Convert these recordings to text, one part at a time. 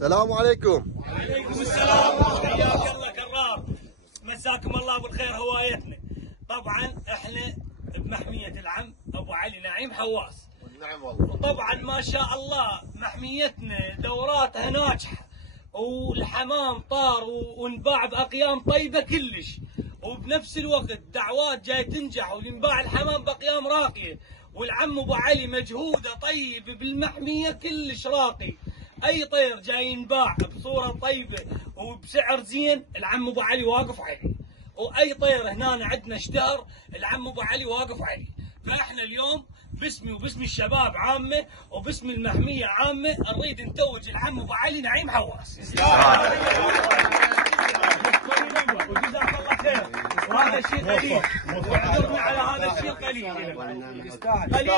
السلام عليكم. وعليكم السلام، حياك الله كرار، مساكم الله بالخير هوايتنا. طبعا احنا بمحمية العم ابو علي نعيم حواس. نعم والله. وطبعا ما شاء الله محميتنا دوراتها ناجحة، والحمام طار وانباع باقيام طيبة كلش، وبنفس الوقت دعوات جاي تنجح وينباع الحمام باقيام راقية، والعم ابو علي مجهوده طيب بالمحمية كلش راقي. اي طير جاي ينباع بصورة طيبة وبسعر زين العم ابو علي واقف عليه، واي طير هنا عندنا اشتهر العم ابو علي واقف عليه. فاحنا اليوم باسمي وباسم الشباب عامه وباسم المحميه عامه نريد نتوج العم ابو علي نعيم حواس. وجزاك الله خير، وهذا الشيء قليل، واعذرنا على هذا الشيء قليل. قليل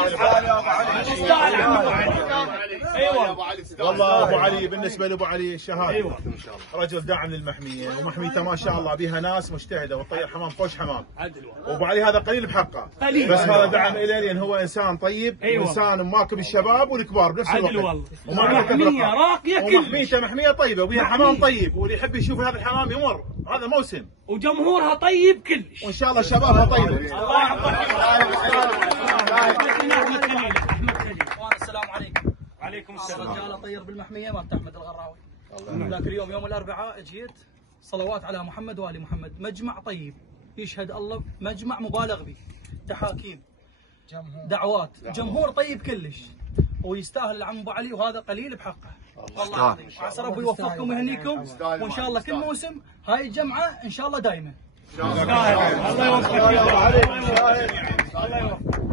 يستاهل عم ابو علي. ايوه والله ابو علي بالنسبه لابو علي شهاده. ايوه رجل داعم للمحميه، ومحميته ما شاء الله بها ناس مجتهده وتطير حمام خوش حمام. وابو علي هذا قليل بحقه، بس هذا دعم اليه لان هو انسان طيب. أيوة. وانسان مواكب الشباب والكبار بنفس الوقت. والله ومحميه راقيه كلش، ومحميته محميه طيبه وبها حمام طيب، واللي يحب يشوف هذا الحمام يمر، هذا موسم وجمهورها طيب كلش، وان شاء الله شبابها طيبه. الله يعطيك احمد خليل. السلام عليكم. وعليكم السلام. رجاله طير بالمحميه مالت احمد الغراوي. لكن اليوم يوم الاربعاء جيت صلوات على محمد وال محمد، مجمع طيب يشهد الله، مجمع مبالغ به، تحاكيم، دعوات، جمهور طيب كلش، ويستاهل العم ابو علي، وهذا قليل بحقه. والله العظيم عسى ربي يوفقكم ويهنيكم، وان شاء الله كل موسم هاي الجمعه ان شاء الله دائما. الله يوفقك يا ابو علي، الله يوفقك.